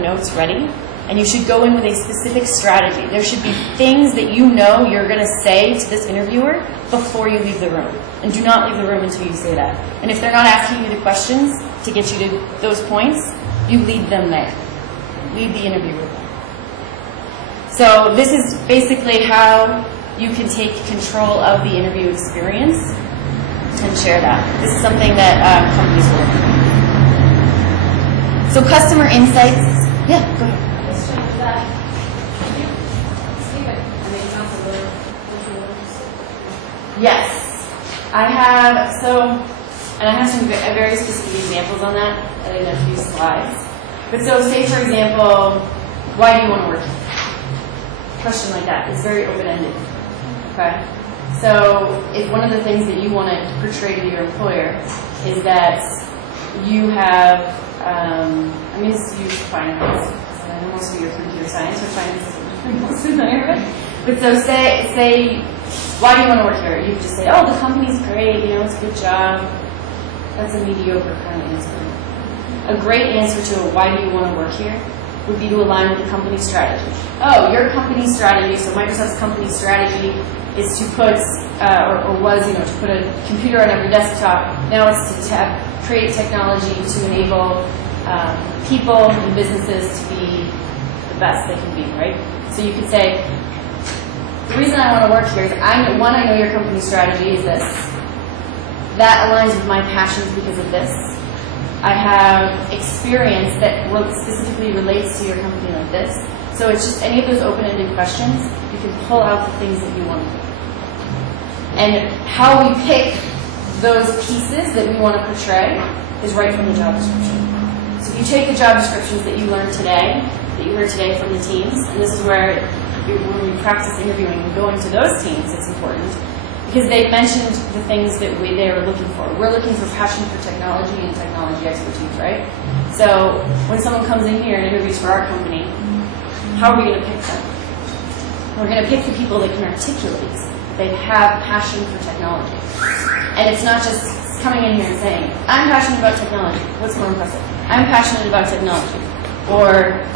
notes ready, and you should go in with a specific strategy. There should be things that you know you're going to say to this interviewer before you leave the room. And do not leave the room until you say that. And if they're not asking you the questions to get you to those points, you lead them there. Lead the interview with them. So this is basically how you can take control of the interview experience and share that. This is something that companies will do. So customer insights. Yeah, go ahead. Yes, I have, and I have some very specific examples on that in a few slides. But so say, for example, why do you want to work here? A question like that is very open-ended, okay? So if one of the things that you want to portray to your employer is that you have, I'm going to use finance, because I know most of you are computer science, or finance is what you're most familiar with. But so say, why do you want to work here? You could just say, oh, the company's great, it's a good job. That's a mediocre kind of answer. A great answer to a why do you want to work here would be to align with the company strategy. Oh, your company strategy, so Microsoft's company strategy is to put, or was, to put a computer on every desktop. Now it's to create technology to enable people and businesses to be the best they can be, right? So you could say, the reason I want to work here is, I know your company strategy is this. That aligns with my passions because of this. I have experience that specifically relates to your company like this. So it's just any of those open-ended questions, you can pull out the things that you want to do. And how we pick those pieces that we want to portray is right from the job description. So if you take the job descriptions that you learned today, that you heard today from the teams, and this is where when we practice interviewing and going to those teams, it's important. Because they've mentioned the things that they are looking for. We're looking for passion for technology and technology expertise, right? So when someone comes in here and interviews for our company, how are we going to pick them? We're going to pick the people that can articulate. They have passion for technology. And it's not just coming in here and saying, I'm passionate about technology. What's more impressive? I'm passionate about technology. Or,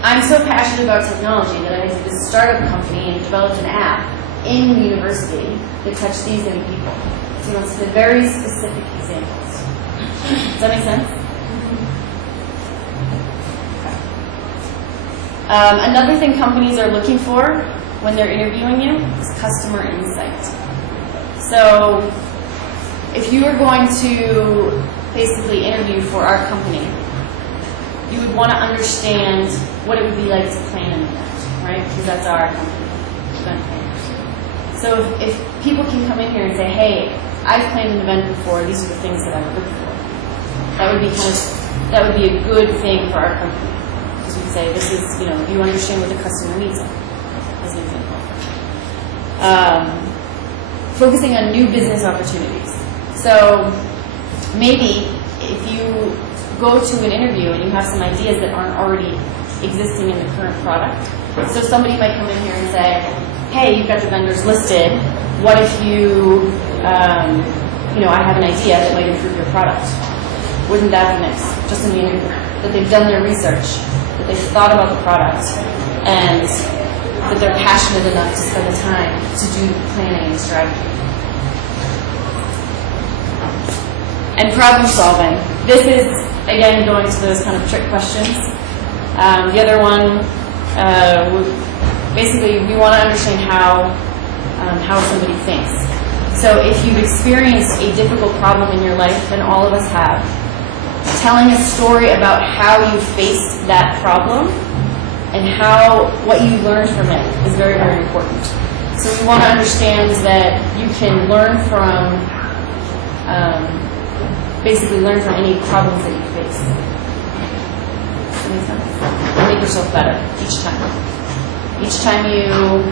I'm so passionate about technology that I did this startup company and developed an app in the university that touched these many people. So you want to see the very specific examples. Does that make sense? Okay. Another thing companies are looking for when they're interviewing you is customer insight. So if you are going to basically interview for our company, you would want to understand what it would be like to plan an event, right? Because that's our company, event planners. So if people can come in here and say, hey, I've planned an event before, these are the things that I would look for. That would be a good thing for our company. Because we'd say, this is, you understand what the customer needs, as an example. Focusing on new business opportunities. So maybe if you go to an interview and you have some ideas that aren't already existing in the current product. So somebody might come in here and say, hey, you've got the vendors listed. What if you, I have an idea that might improve your product. Wouldn't that be nice? Just in the interview. That they've done their research, that they've thought about the product, and that they're passionate enough to spend the time to do the planning and strategy. And problem solving. This is, again, going to those kind of trick questions. The other one, basically, we want to understand how somebody thinks. So if you've experienced a difficult problem in your life, and all of us have, telling a story about how you faced that problem and what you learned from it is very, very important. So we want to understand that you can learn from basically learn from any problems that you face. Make yourself better each time. Each time you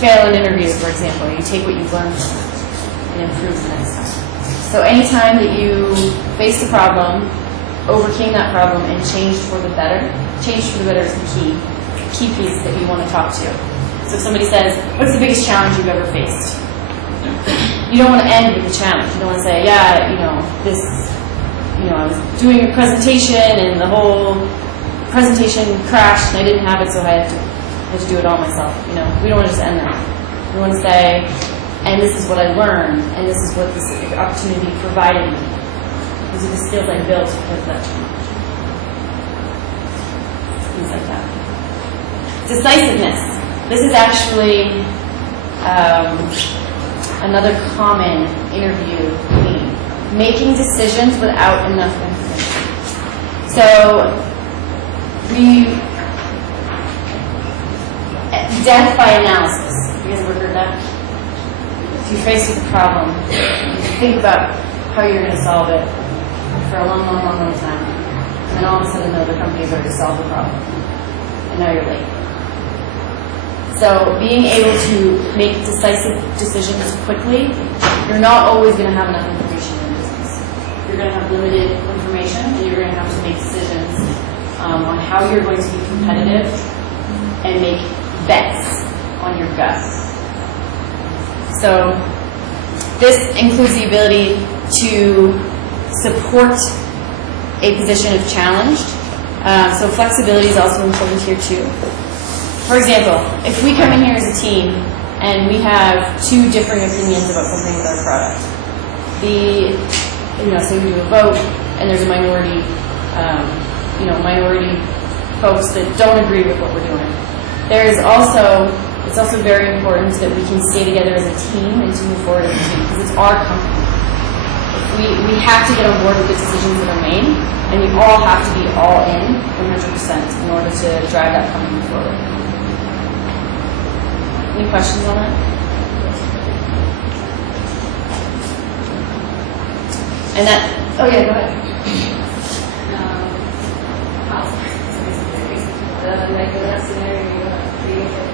fail an interview, for example, you take what you've learned from it and improve the next time. So anytime that you faced a problem, overcame that problem, and changed for the better, change for the better is the key piece that you want to talk to. So if somebody says, what's the biggest challenge you've ever faced? You don't want to end with the challenge. You don't want to say, I was doing a presentation and the whole presentation crashed and I didn't have it, so I had to do it all myself. You know, we don't want to just end there. We want to say, and this is what I learned, and this is what this opportunity provided me. These are the skills I built because of that challenge. Things like that. Decisiveness. This is actually another common interview theme. Making decisions without enough information. So, death by analysis. You guys ever heard that? If you're faced with a problem, you think about how you're going to solve it for a long, long, long, long time. And then all of a sudden, the company's already solved the problem. And now you're late. So being able to make decisive decisions quickly, you're not always going to have enough information in business. You're going to have limited information, and you're going to have to make decisions on how you're going to be competitive and make bets on your gut. So this includes the ability to support a position of challenge. So flexibility is also important here too. For example, if we come in here as a team and we have two differing opinions about something with our product, say we do a vote and there's a minority, minority folks that don't agree with what we're doing. It's also very important that we can stay together as a team and to move forward as a team because it's our company. We have to get on board with the decisions that are made, and we all have to be all in 100% in order to drive that company forward. Any questions on that? And that, oh yeah, go ahead. Like in that scenario, you have created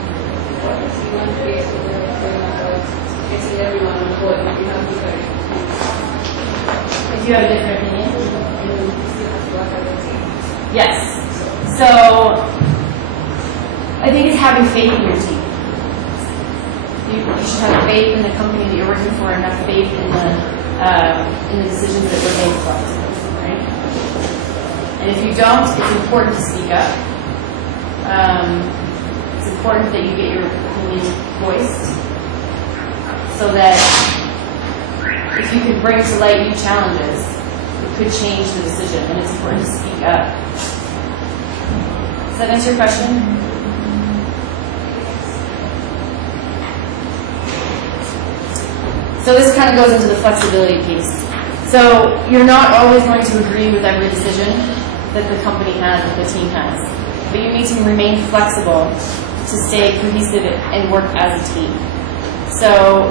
what you want to create with getting everyone on board, you have to go. If you have a different opinion? You still have to work as a team. Yes. So, I think it's having faith in your team. You should have faith in the company that you're working for and have faith in the decisions that were made collectively, right? And if you don't, it's important to speak up. It's important that you get your opinion voiced so that if you can bring to light new challenges, it could change the decision, and it's important to speak up. Does that answer your question? So this kind of goes into the flexibility piece. So you're not always going to agree with every decision that the company has, that the team has. But you need to remain flexible to stay cohesive and work as a team. So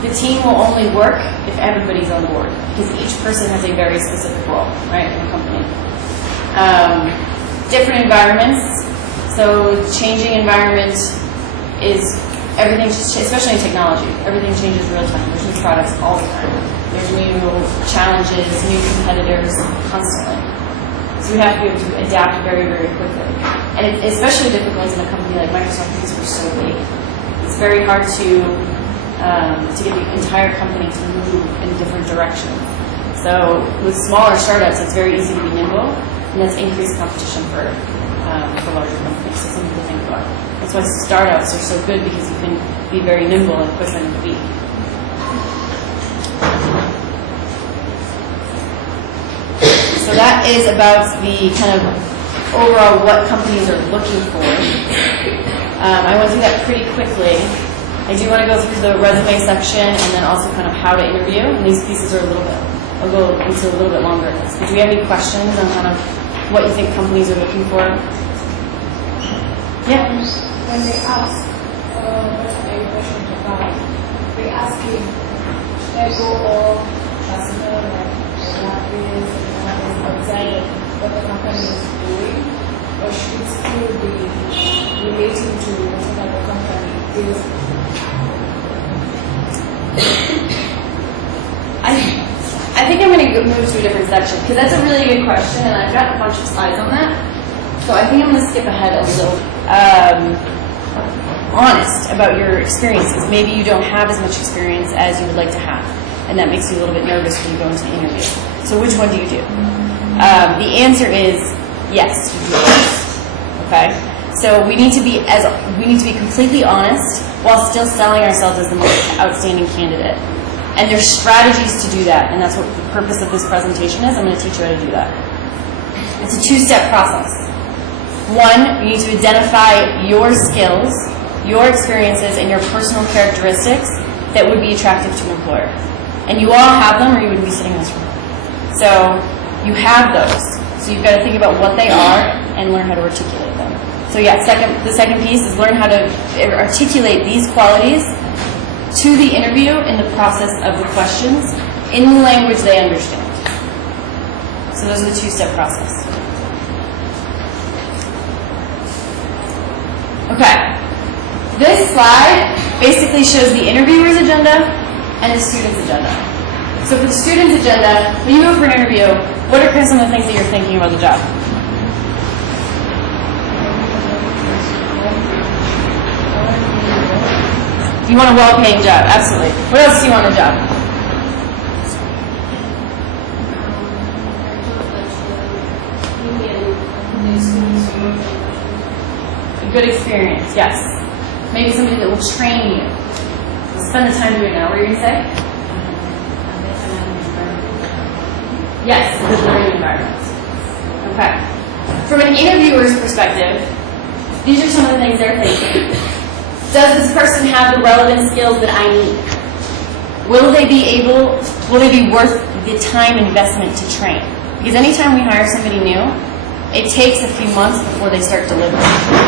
the team will only work if everybody's on board, because each person has a very specific role, right, in the company. Different environments. So changing environment is everything, especially in technology. Everything changes real time. There's new products all the time. There's new challenges, new competitors constantly. So we have to be able to adapt very, very quickly. And it's especially difficult in a company like Microsoft because we're so big. It's very hard to get the entire company to move in different directions. So with smaller startups, it's very easy to be nimble, and that's increased competition for larger companies. So something to think about. That's why startups are so good, because you can be very nimble and push on your feet. So that is about the kind of overall what companies are looking for. I went through that pretty quickly. I do want to go through the resume section and then also kind of how to interview. And these pieces are I'll go into a little bit longer of this. But do we have any questions on kind of what you think companies are looking for? Yeah. When they ask, what's the question about? They ask you, they go all personal, outside what the company is doing, or should still be relating to whatever the company is? I think I'm going to move to a different section, because that's a really good question, and I've got a bunch of slides on that. So I think I'm going to skip ahead a little. Honest about your experiences. Maybe you don't have as much experience as you would like to have, and that makes you a little bit nervous when you go into the interview. So which one do you do? The answer is Yes, you do this. Okay? So we need to be completely honest while still selling ourselves as the most outstanding candidate. And there's strategies to do that, and that's what the purpose of this presentation is. I'm going to teach you how to do that. It's a two-step process. One, you need to identify your skills, your experiences, and your personal characteristics that would be attractive to an employer. And you all have them, or you wouldn't be sitting in this room. So you have those. So you've got to think about what they are and learn how to articulate them. So yeah, the second piece is learn how to articulate these qualities to the interview in the process of the questions in the language they understand. So those are the two-step process. Okay. This slide basically shows the interviewer's agenda and the student's agenda. So for the student's agenda, when you go for an interview, what are some of the things that you're thinking about the job? You want a well-paying job, absolutely. What else do you want in a job? A good experience, yes. Maybe somebody that will train you. We'll spend the time doing it now. What are you going to say? Yes, a good learning environment. Okay. From an interviewer's perspective, these are some of the things they're thinking. Does this person have the relevant skills that I need? Will they be worth the time investment to train? Because anytime we hire somebody new, it takes a few months before they start delivering.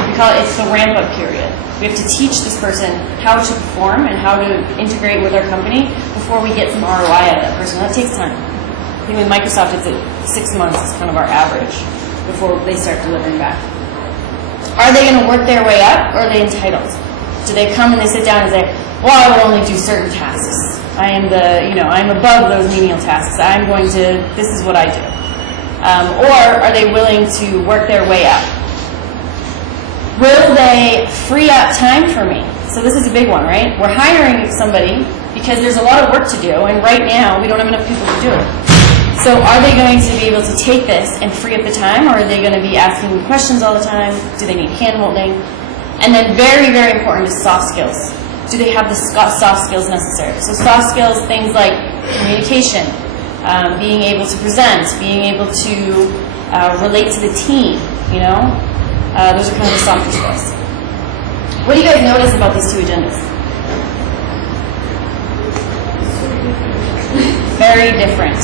We call it, it's the ramp-up period. We have to teach this person how to perform and how to integrate with our company before we get some ROI out of that person. That takes time. I think with Microsoft, it's at 6 months is kind of our average before they start delivering back. Are they going to work their way up, or are they entitled? Do they come and they sit down and say, well, I will only do certain tasks. I'm above those menial tasks. This is what I do. Or are they willing to work their way up? Will they free up time for me? So this is a big one, right? We're hiring somebody because there's a lot of work to do, and right now we don't have enough people to do it. So are they going to be able to take this and free up the time, or are they going to be asking me questions all the time? Do they need hand-holding? And then very, very important is soft skills. Do they have the soft skills necessary? So soft skills, things like communication, being able to present, being able to relate to the team, those are kind of the softer skills. What do you guys notice about these two agendas? Very different,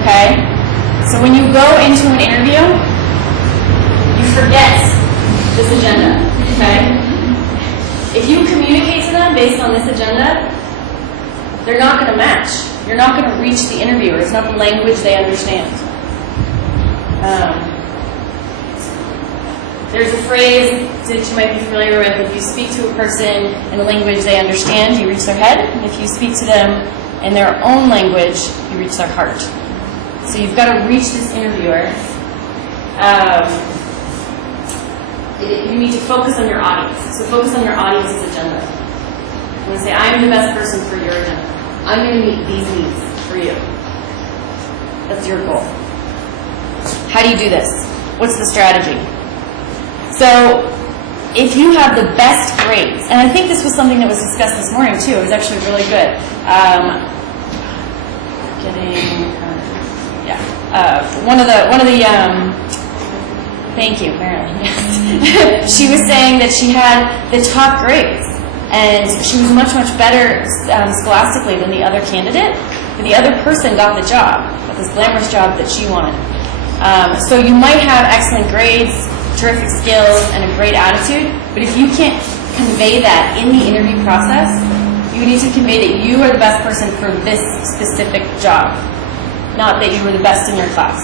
okay? So when you go into an interview, you forget this agenda, okay? If you communicate to them based on this agenda, they're not going to match. You're not going to reach the interviewer. It's not the language they understand. There's a phrase that you might be familiar with. If you speak to a person in a language they understand, you reach their head. And if you speak to them in their own language, you reach their heart. So you've got to reach this interviewer. You need to focus on your audience. So focus on your audience's agenda. You want to say, I'm the best person for your agenda. I'm going to meet these needs for you. That's your goal. How do you do this? What's the strategy? So if you have the best grades, and I think this was something that was discussed this morning too. It was actually really good. Thank you, Marilyn. Yes. She was saying that she had the top grades, and she was much, much better scholastically than the other candidate. But the other person got the job, got this glamorous job that she wanted. So you might have excellent grades, terrific skills, and a great attitude, but if you can't convey that in the interview process, you need to convey that you are the best person for this specific job, not that you were the best in your class.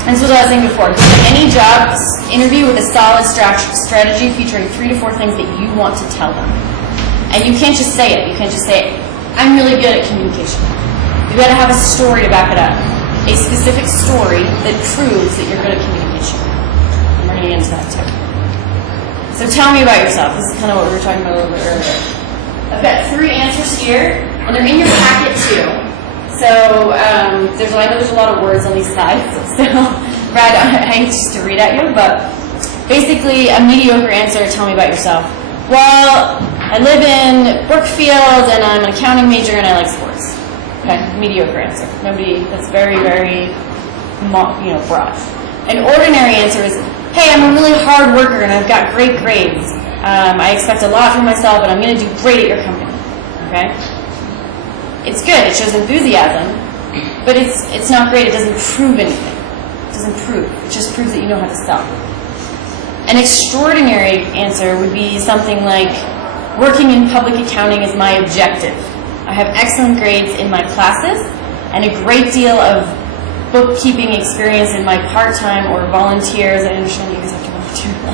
And this is what I was saying before. Any job interview with a solid strategy featuring 3 to 4 things that you want to tell them. And you can't just say it. You can't just say, I'm really good at communication. You've got to have a story to back it up. A specific story that proves that you're good at communication. And we're going to get into that too. So tell me about yourself. This is kind of what we were talking about a little bit earlier. I've got 3 answers here, and they're in your packet too. So I know there's a lot of words on these slides, so Brad, I hate just to read at you, but basically a mediocre answer, tell me about yourself. Well, I live in Brookfield and I'm an accounting major and I like sports. Okay, mediocre answer. Nobody, that's very, very, broad. An ordinary answer is, hey, I'm a really hard worker and I've got great grades. I expect a lot from myself and I'm going to do great at your company. Okay? It's good, it shows enthusiasm, but it's not great, it doesn't prove anything. It doesn't prove, it just proves that you know how to sell. An extraordinary answer would be something like, working in public accounting is my objective. I have excellent grades in my classes and a great deal of bookkeeping experience in my part-time or volunteers. I understand you guys have to volunteer a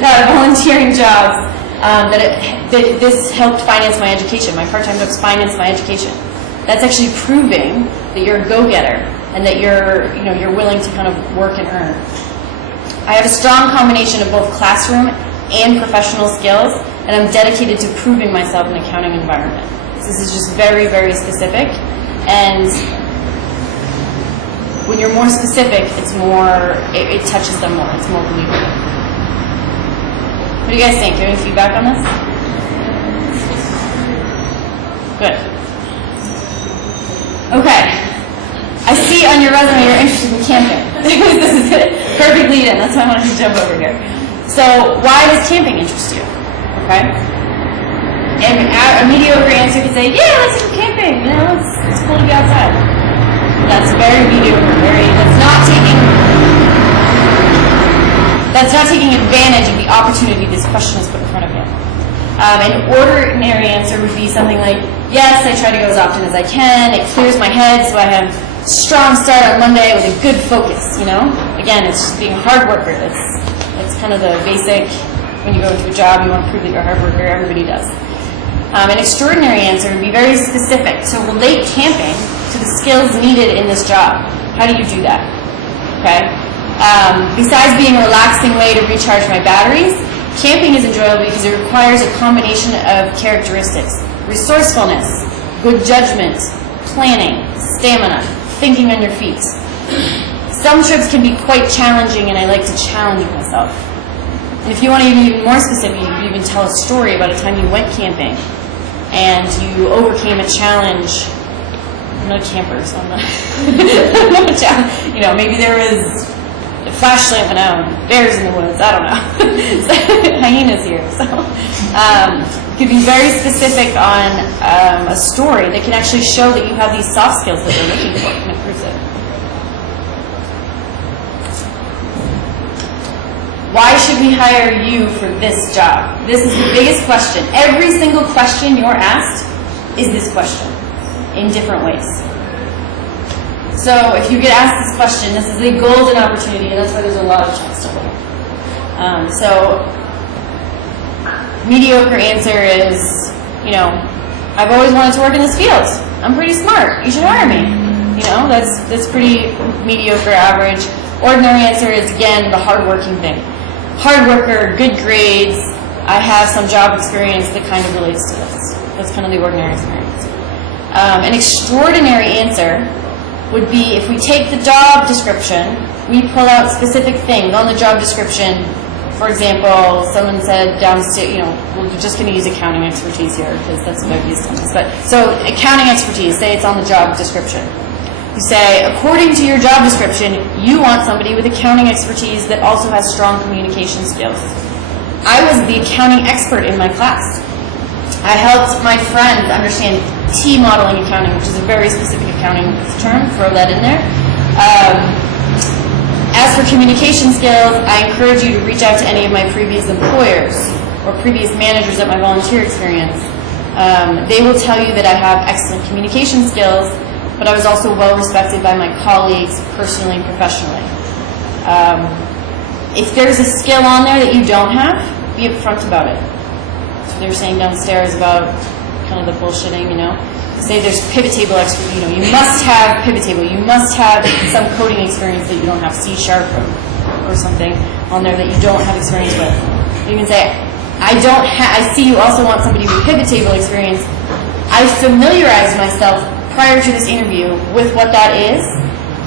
lot. Volunteering jobs. That this helped finance my education. My part-time jobs financed my education. That's actually proving that you're a go-getter and that you're willing to kind of work and earn. I have a strong combination of both classroom and professional skills, and I'm dedicated to proving myself in an accounting environment. So this is just very, very specific, and when you're more specific, it's more, it touches them more, it's more believable. What do you guys think? Do you have any feedback on this? Good. Okay. I see on your resume you're interested in camping. This is a perfect lead-in. That's why I wanted to jump over here. So why does camping interest you? Okay. And a mediocre answer could say, yeah, let's go camping. It's cool to be outside. That's very mediocre. That's not taking advantage of the opportunity this question has put in front of you. An ordinary answer would be something like, yes, I try to go as often as I can. It clears my head, so I have a strong start on Monday with a good focus, Again, it's just being a hard worker. That's kind of the basic, when you go into a job, you want to prove that you're a hard worker. Everybody does. An extraordinary answer would be very specific. So relate camping to the skills needed in this job. How do you do that? Okay? Besides being a relaxing way to recharge my batteries, camping is enjoyable because it requires a combination of characteristics. Resourcefulness, good judgment, planning, stamina, thinking on your feet. Some trips can be quite challenging, and I like to challenge myself. And if you want to be even more specific, you can even tell a story about a time you went camping and you overcame a challenge. I'm not a camper, so I'm not a challenge. Maybe there was a flash lamp and bears in the woods. I don't know. Hyenas here. So you could be very specific on a story that can actually show that you have these soft skills that they're looking for, and it proves it. Why should we hire you for this job? This is the biggest question. Every single question you're asked is this question in different ways. So if you get asked this question, this is a golden opportunity, and that's why there's a lot of chance to hold. So mediocre answer is, I've always wanted to work in this field. I'm pretty smart. You should hire me. That's pretty mediocre, average. Ordinary answer is, again, the hardworking thing. Hard worker, good grades, I have some job experience that kind of relates to this. That's kind of the ordinary experience. An extraordinary answer would be if we take the job description, we pull out specific things on the job description. For example, someone said downstairs, we're just going to use accounting expertise here because that's what I've used on this. So accounting expertise, say it's on the job description. You say, according to your job description, you want somebody with accounting expertise that also has strong communication skills. I was the accounting expert in my class. I helped my friend understand T-modeling accounting, which is a very specific accounting term, throw that in there. As for communication skills, I encourage you to reach out to any of my previous employers or previous managers at my volunteer experience. They will tell you that I have excellent communication skills, but I was also well respected by my colleagues personally and professionally. If there's a skill on there that you don't have, be upfront about it. So they were saying downstairs about kind of the bullshitting, Say there's pivot table expert, you must have pivot table. You must have some coding experience that you don't have, C# or something on there that you don't have experience with. You can say, I see you also want somebody with pivot table experience. I familiarized myself prior to this interview with what that is,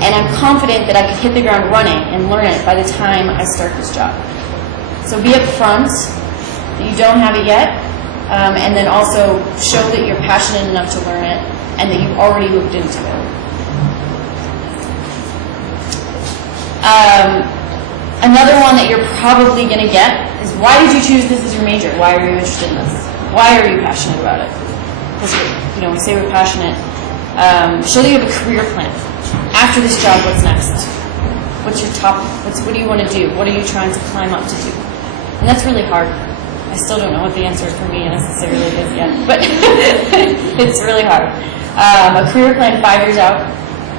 and I'm confident that I could hit the ground running and learn it by the time I start this job. So be upfront that you don't have it yet, and then also show that you're passionate enough to learn it and that you've already looked into it. Another one that you're probably going to get is, why did you choose this as your major? Why are you interested in this? Why are you passionate about it? Because, we say we're passionate. Show that you have a career plan. After this job, what's next? What's your what do you want to do? What are you trying to climb up to do? And that's really hard. I still don't know what the answer for me necessarily is yet, but it's really hard. A career plan 5 years out,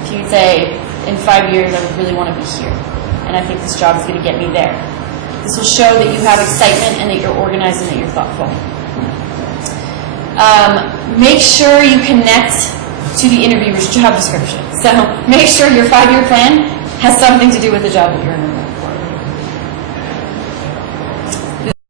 if you say, in 5 years, I would really want to be here, and I think this job is going to get me there. This will show that you have excitement and that you're organized and that you're thoughtful. Make sure you connect to the interviewer's job description. So make sure your 5-year plan has something to do with the job that you're interviewing.